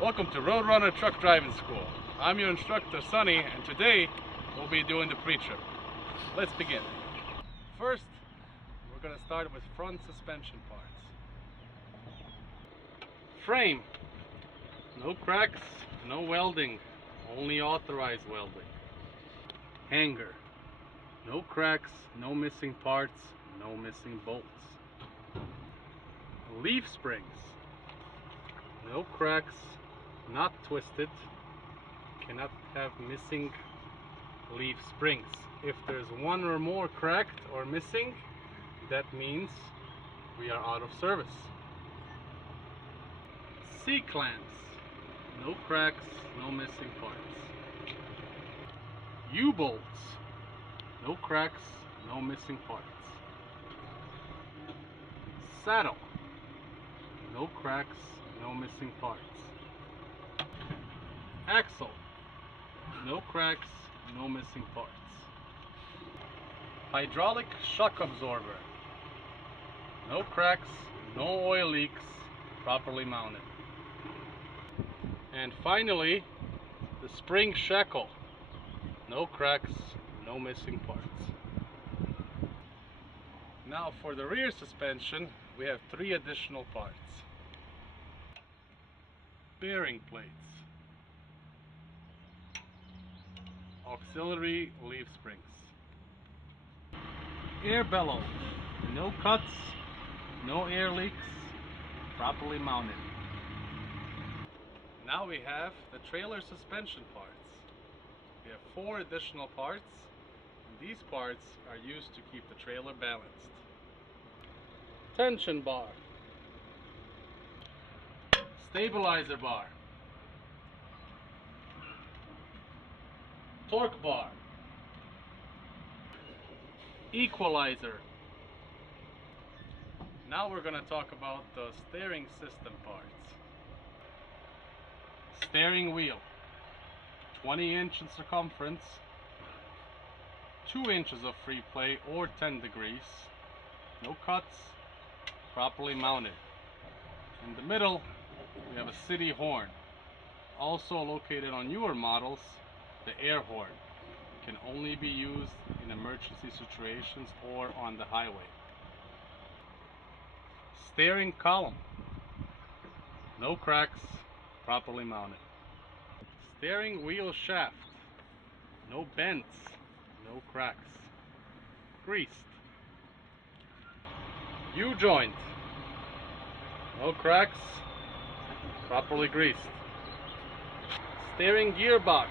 Welcome to Roadrunner Truck Driving School. I'm your instructor, Sonny, and today we'll be doing the pre-trip. Let's begin. First, we're going to start with front suspension parts. Frame. No cracks, no welding, only authorized welding. Hanger. No cracks, no missing parts, no missing bolts. Leaf springs. No cracks, not twisted, cannot have missing leaf springs. If there's one or more cracked or missing, that means we are out of service. C-clamps. No cracks, no missing parts. U-bolts. No cracks, no missing parts. Saddle. No cracks, no missing parts. Axle. No cracks, no missing parts. Hydraulic shock absorber. No cracks, no oil leaks, properly mounted. And finally, the spring shackle. No cracks, no missing parts. Now for the rear suspension, we have 3 additional parts. Bearing plates. Auxiliary leaf springs. Air bellows. No cuts, no air leaks, properly mounted. Now we have the trailer suspension parts. We have 4 additional parts, and these parts are used to keep the trailer balanced. Tension bar. Stabilizer bar. Torque bar. Equalizer. Now we're going to talk about the steering system parts. Steering wheel. 20 inch in circumference. 2 inches of free play or 10 degrees. No cuts. Properly mounted. In the middle, we have a city horn. Also located on newer models, the air horn. Can only be used in emergency situations or on the highway. Steering column. No cracks, properly mounted. Steering wheel shaft. No bends, no cracks. Greased. U-joint. No cracks, properly greased. Steering gearbox.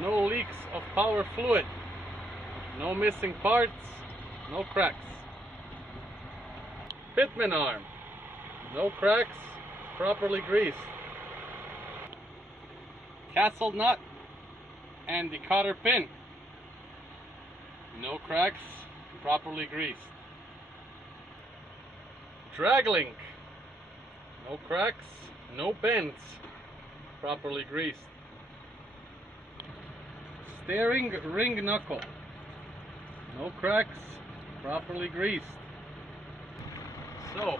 No leaks of power fluid. No missing parts, no cracks. Pitman arm. No cracks, properly greased. Castle nut and decoder pin. No cracks, properly greased. Drag link. No cracks, no bends, properly greased. Steering ring knuckle. No cracks, properly greased. So,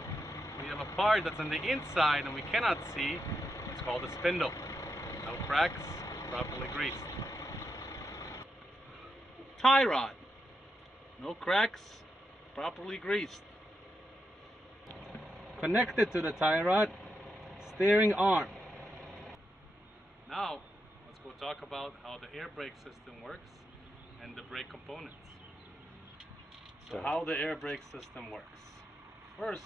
we have a part that's on the inside and we cannot see. It's called a spindle. No cracks, properly greased. Tie rod. No cracks, properly greased. Connected to the tie rod, steering arm. Now, let's go talk about how the air brake system works and the brake components. So how the air brake system works. First,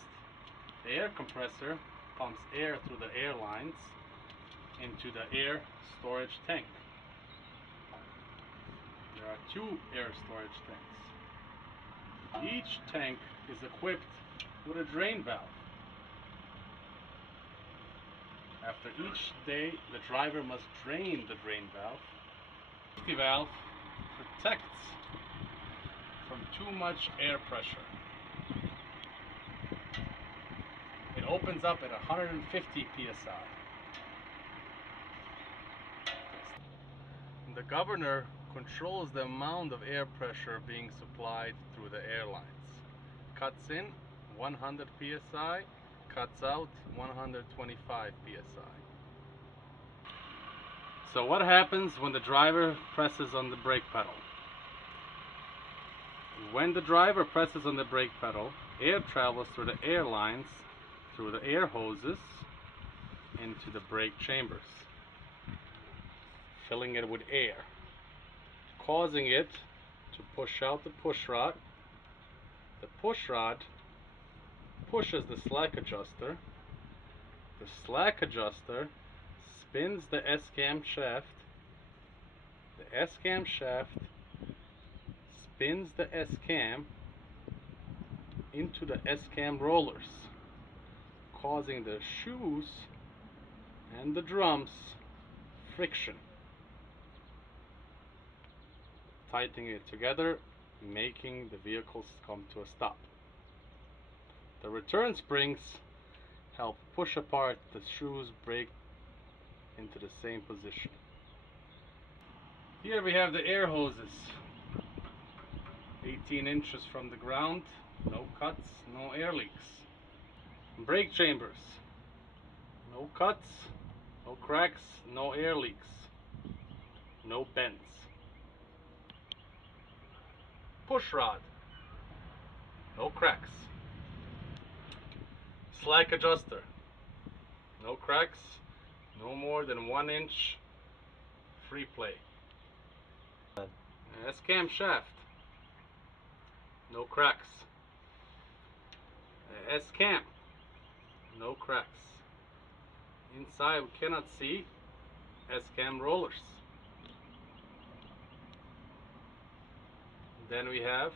the air compressor pumps air through the air lines into the air storage tank. There are 2 air storage tanks. Each tank is equipped with a drain valve. After each day, the driver must drain the drain valve. The valve protects from too much air pressure. It opens up at 150 psi. The governor controls the amount of air pressure being supplied through the airlines. Cuts in 100 psi, cuts out 125 psi. So what happens when the driver presses on the brake pedal? When the driver presses on the brake pedal, air travels through the air lines, through the air hoses, into the brake chambers, filling it with air, causing it to push out the push rod. The push rod pushes the slack adjuster. The slack adjuster spins the S-cam shaft. The S-cam shaft spins the S-cam into the S-cam rollers, causing the shoes and the drums friction, tightening it together, making the vehicles come to a stop. The return springs help push apart the shoes brake into the same position. Here we have the air hoses, 18 inches from the ground, no cuts, no air leaks. Brake chambers, no cuts, no cracks, no air leaks, no bends. Push rod, no cracks. Slack adjuster, no cracks, no more than 1 inch free play. S-cam shaft, no cracks. S-cam, no cracks. Inside we cannot see S-cam rollers. Then we have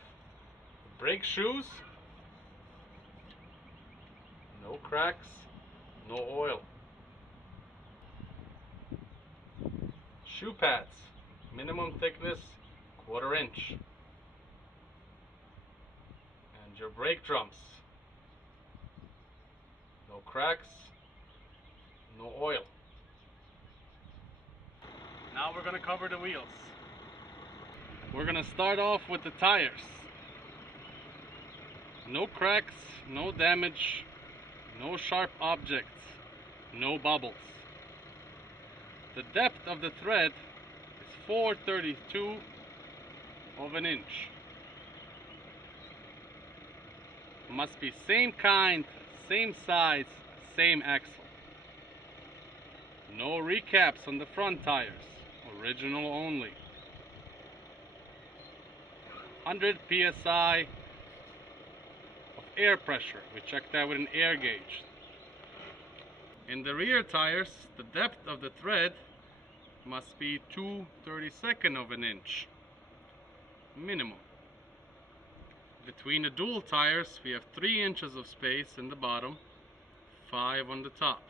brake shoes, no cracks, no oil. Shoe pads, minimum thickness 1/4 inch. And your brake drums, no cracks, no oil. Now we're going to cover the wheels. We're going to start off with the tires. No cracks, no damage, no sharp objects, no bubbles. The depth of the thread is 4/32 of an inch. Must be same kind, same size, same axle. No recaps on the front tires, original only. 100 psi of air pressure. We checked that with an air gauge. In the rear tires, the depth of the thread must be 2/32 of an inch, minimum. Between the dual tires, we have 3 inches of space in the bottom, 5 on the top.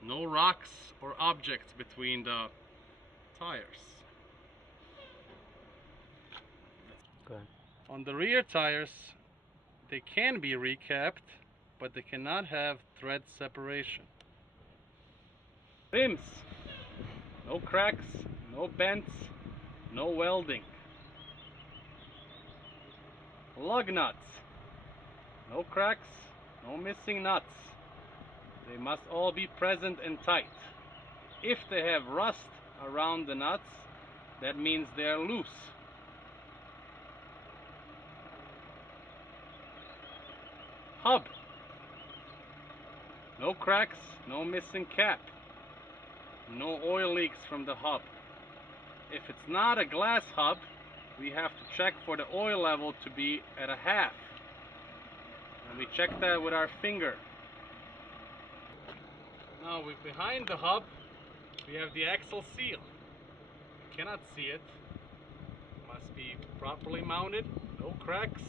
No rocks or objects between the tires. Okay. On the rear tires, they can be recapped, but they cannot have thread separation. Rims, no cracks, no bends, no welding. Lug nuts, no cracks, no missing nuts. They must all be present and tight. If they have rust around the nuts, that means they are loose. Hub, no cracks, no missing cap, no oil leaks from the hub. If it's not a glass hub, we have to check for the oil level to be at 1/2. And we check that with our finger. Now behind the hub, we have the axle seal. You cannot see it. Must be properly mounted, no cracks,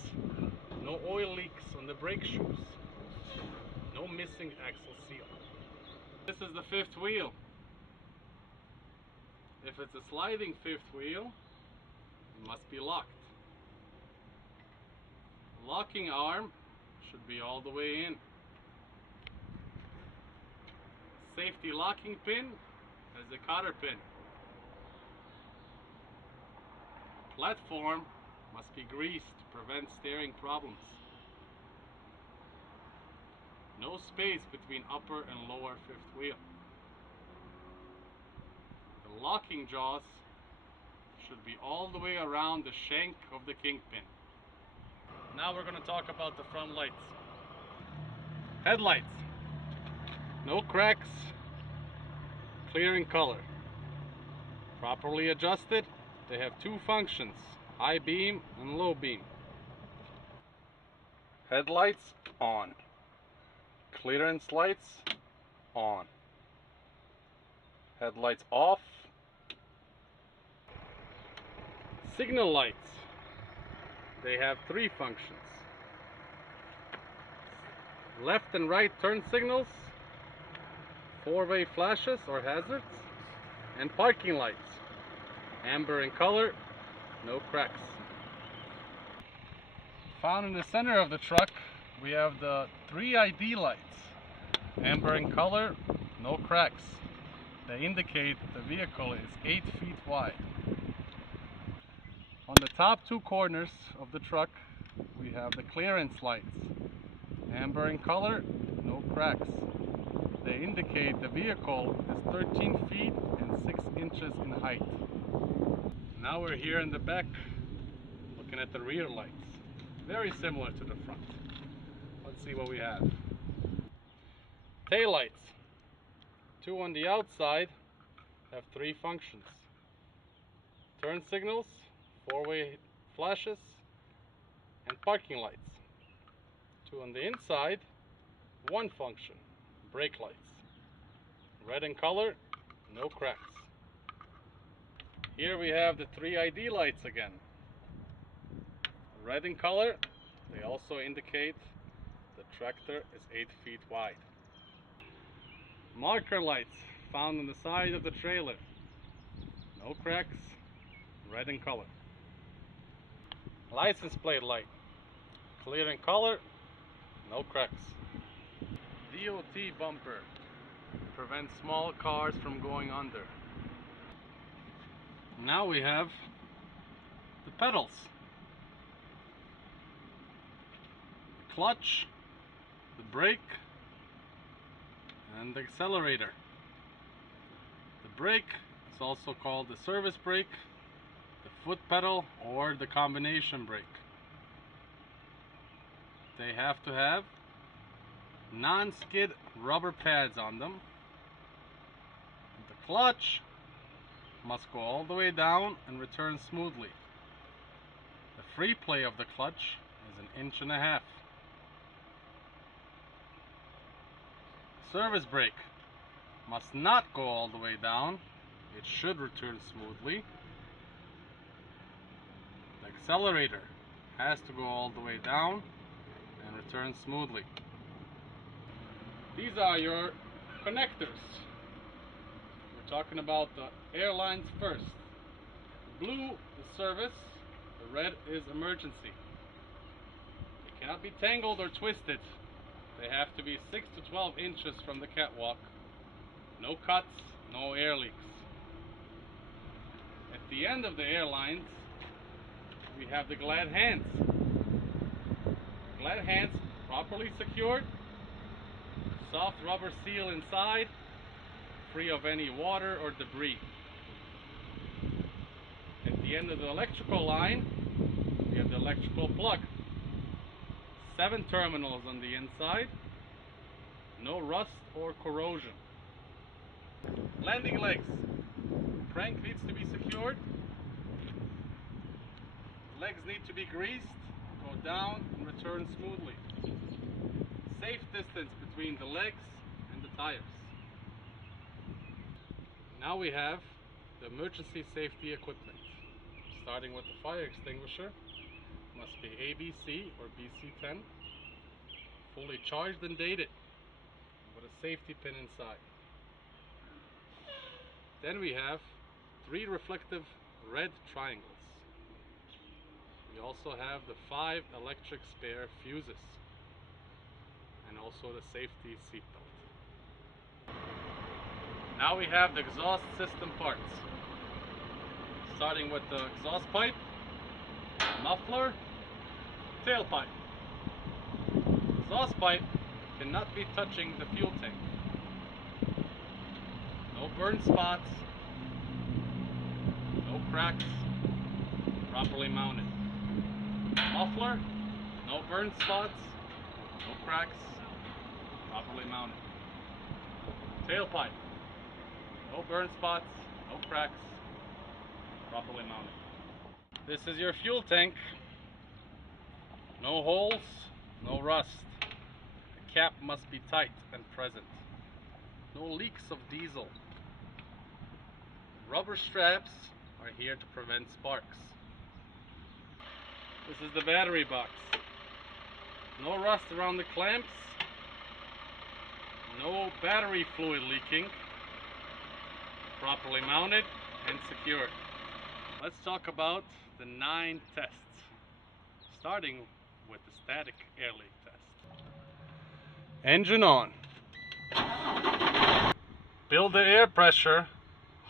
no oil leaks on the brake shoes, no missing axle seal. This is the 5th wheel. If it's a sliding 5th wheel, it must be locked. Locking arm should be all the way in. Safety locking pin has a cotter pin. Platform must be greased to prevent steering problems. No space between upper and lower 5th wheel. The locking jaws should be all the way around the shank of the kingpin. Now we're going to talk about the front lights. Headlights. No cracks. Clear in color. Properly adjusted. They have two functions, high beam and low beam. Headlights on. Clearance lights on. Headlights off. Signal lights. They have three functions. Left and right turn signals, four-way flashes or hazards, and parking lights. Amber in color, no cracks. Found in the center of the truck, we have the 3 ID lights. Amber in color, no cracks. They indicate the vehicle is 8 feet wide. On the top 2 corners of the truck, we have the clearance lights. Amber in color, no cracks. They indicate the vehicle is 13 feet and 6 inches in height. Now we're here in the back, looking at the rear lights. Very similar to the front. Let's see what we have. Tail lights. 2 on the outside have 3 functions. Turn signals, 4-way flashes, and parking lights. 2 on the inside, 1 function, brake lights. Red in color, no cracks. Here we have the 3 ID lights again. Red in color, they also indicate the tractor is 8 feet wide. Marker lights found on the side of the trailer. No cracks, red in color. License plate light, clear in color, no cracks. DOT bumper prevents small cars from going under. Now we have the pedals. The clutch, the brake, and the accelerator. The brake is also called the service brake, the foot pedal, or the combination brake. They have to have non-skid rubber pads on them. The clutch must go all the way down and return smoothly. The free play of the clutch is 1.5 inches. Service brake must not go all the way down. It should return smoothly. The accelerator has to go all the way down and return smoothly. These are your connectors. We're talking about the airlines first. Blue is service, the red is emergency. They cannot be tangled or twisted. They have to be 6 to 12 inches from the catwalk. No cuts, no air leaks. At the end of the airlines, we have the glad hands. Glad hands properly secured. Soft rubber seal inside, free of any water or debris. At the end of the electrical line, we have the electrical plug. 7 terminals on the inside, no rust or corrosion. Landing legs. Crank needs to be secured. Legs need to be greased, go down and return smoothly. Safe distance between the legs and the tires. Now we have the emergency safety equipment. Starting with the fire extinguisher, must be ABC or BC10, fully charged and dated with a safety pin inside. Then we have 3 reflective red triangles. We also have the 5 electric spare fuses and also the safety seatbelt. Now we have the exhaust system parts. Starting with the exhaust pipe, muffler, tailpipe. Exhaust pipe cannot be touching the fuel tank. No burn spots, cracks, properly mounted. Muffler, no burn spots, no cracks, properly mounted. Tailpipe, no burn spots, no cracks, properly mounted. This is your fuel tank. No holes, no rust. The cap must be tight and present. No leaks of diesel. Rubber straps are here to prevent sparks. This is the battery box. No rust around the clamps. No battery fluid leaking. Properly mounted and secured. Let's talk about the 9 tests. Starting with the static air leak test. Engine on. Build the air pressure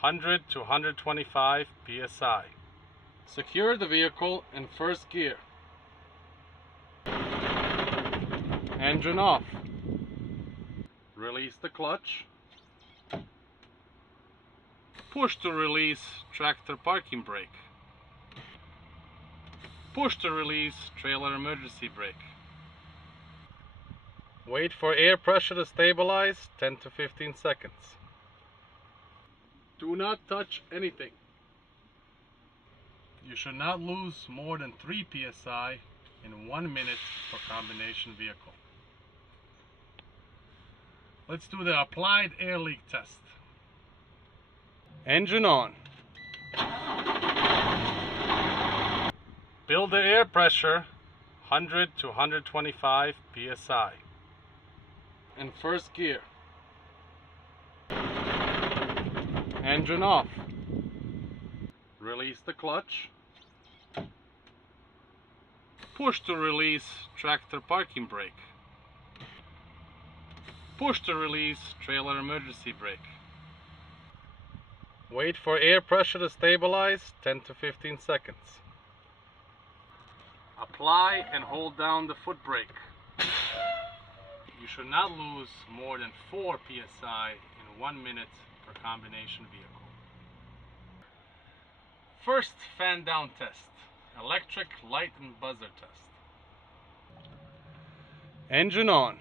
100 to 125 psi. Secure the vehicle in first gear. Engine off. Release the clutch. Push to release tractor parking brake. Push to release trailer emergency brake. Wait for air pressure to stabilize 10 to 15 seconds. Do not touch anything. You should not lose more than 3 psi in 1 minute for combination vehicle. Let's do the applied air leak test. Engine on. Build the air pressure 100 to 125 psi. In first gear. Engine off. Release the clutch. Push to release tractor parking brake. Push to release trailer emergency brake. Wait for air pressure to stabilize 10 to 15 seconds. Apply and hold down the foot brake. You should not lose more than 4 psi in 1 minute per combination vehicle. First fan down test. Electric light and buzzer test. Engine on.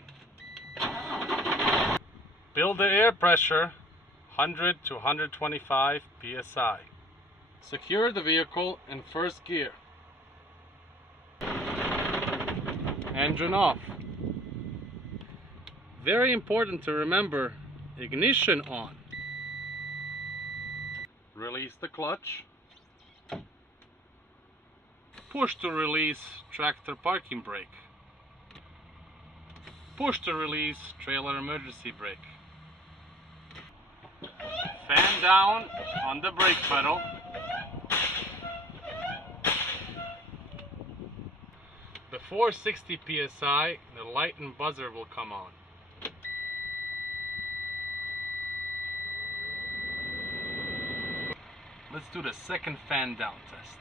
Build the air pressure 100 to 125 psi. Secure the vehicle in first gear. Engine off. Very important to remember, ignition on. Release the clutch. Push to release tractor parking brake. Push to release trailer emergency brake. Fan down on the brake pedal. Before 60 psi, the light and buzzer will come on. Let's do the second fan down test.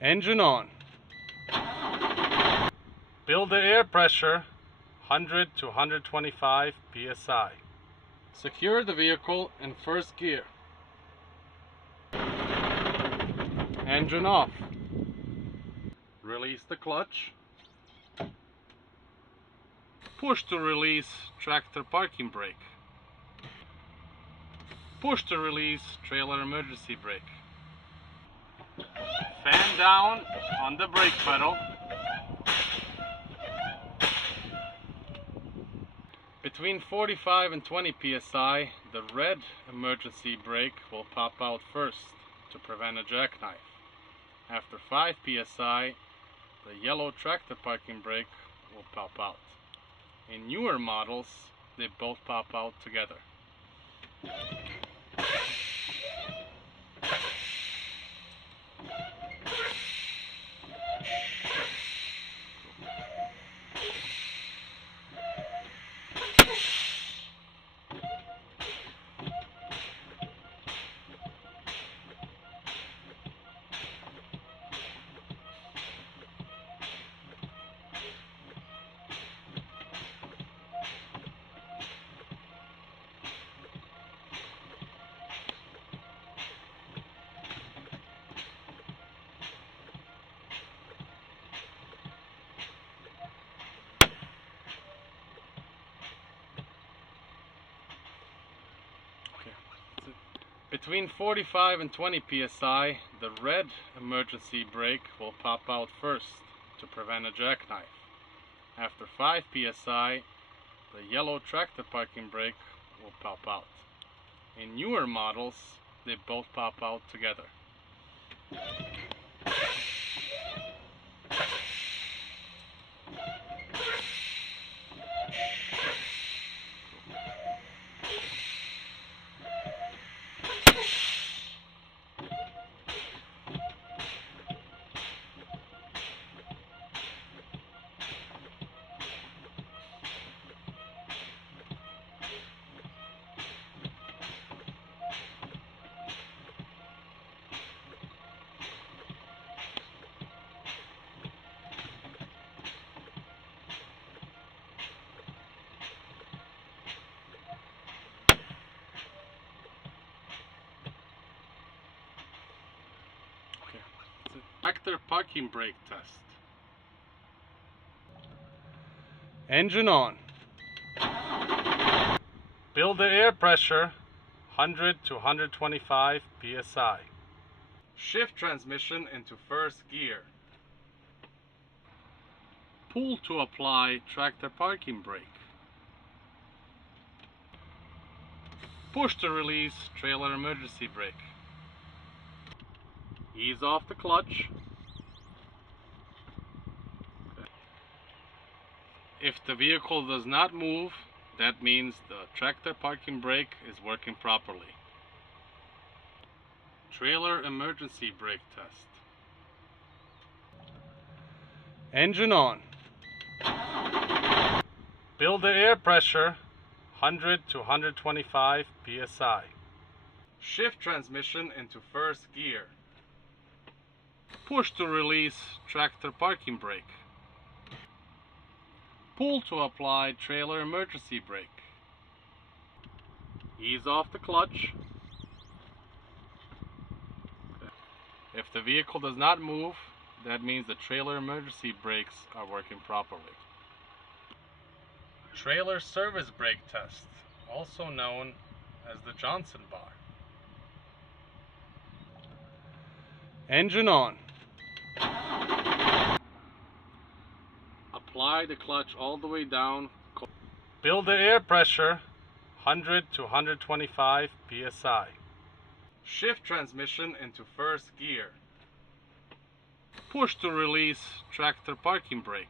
Engine on. Build the air pressure 100 to 125 psi. Secure the vehicle in first gear. Engine off. Release the clutch. Push to release tractor parking brake. Push to release trailer emergency brake. Fan down on the brake pedal. Between 45 and 20 psi, the red emergency brake will pop out first to prevent a jackknife. After 5 psi, the yellow tractor parking brake will pop out. In newer models, they both pop out together. Between 45 and 20 psi, the red emergency brake will pop out first to prevent a jackknife. After 5 psi, the yellow tractor parking brake will pop out. In newer models, they both pop out together. Tractor parking brake test. Engine on. Build the air pressure 100 to 125 psi. Shift transmission into first gear. Pull to apply tractor parking brake. Push to release trailer emergency brake. Ease off the clutch. If the vehicle does not move, that means the tractor parking brake is working properly. Trailer emergency brake test. Engine on. Build the air pressure 100 to 125 psi. Shift transmission into first gear. Push to release tractor parking brake. Pull to apply trailer emergency brake. Ease off the clutch. If the vehicle does not move, that means the trailer emergency brakes are working properly. Trailer service brake test, also known as the Johnson bar. Engine on. Apply the clutch all the way down. Build the air pressure 100 to 125 psi. Shift transmission into first gear. Push to release tractor parking brake.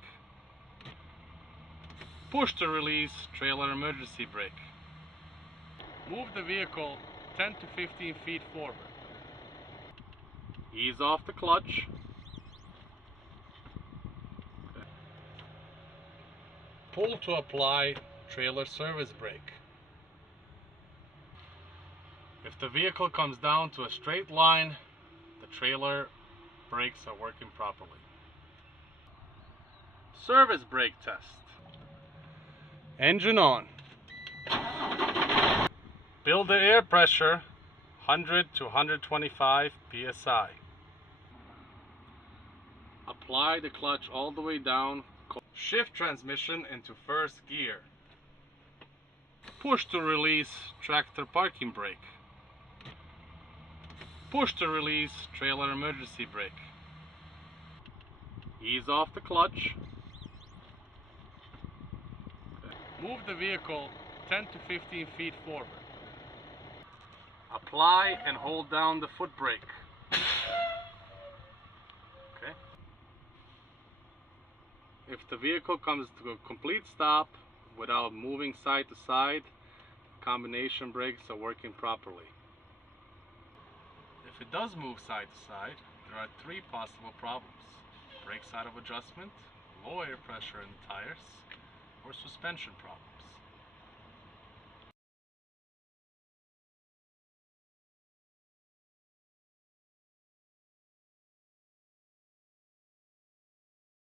Push to release trailer emergency brake. Move the vehicle 10 to 15 feet forward. Ease off the clutch. Pull to apply trailer service brake. If the vehicle comes down to a straight line, the trailer brakes are working properly. Service brake test. Engine on. Build the air pressure 100 to 125 psi. Apply the clutch all the way down. Shift transmission into first gear. Push to release tractor parking brake. Push to release trailer emergency brake. Ease off the clutch. Move the vehicle 10 to 15 feet forward. Apply and hold down the foot brake. Okay. If the vehicle comes to a complete stop without moving side to side, combination brakes are working properly. If it does move side to side, there are 3 possible problems: brake side of adjustment, low air pressure in the tires, or suspension problem.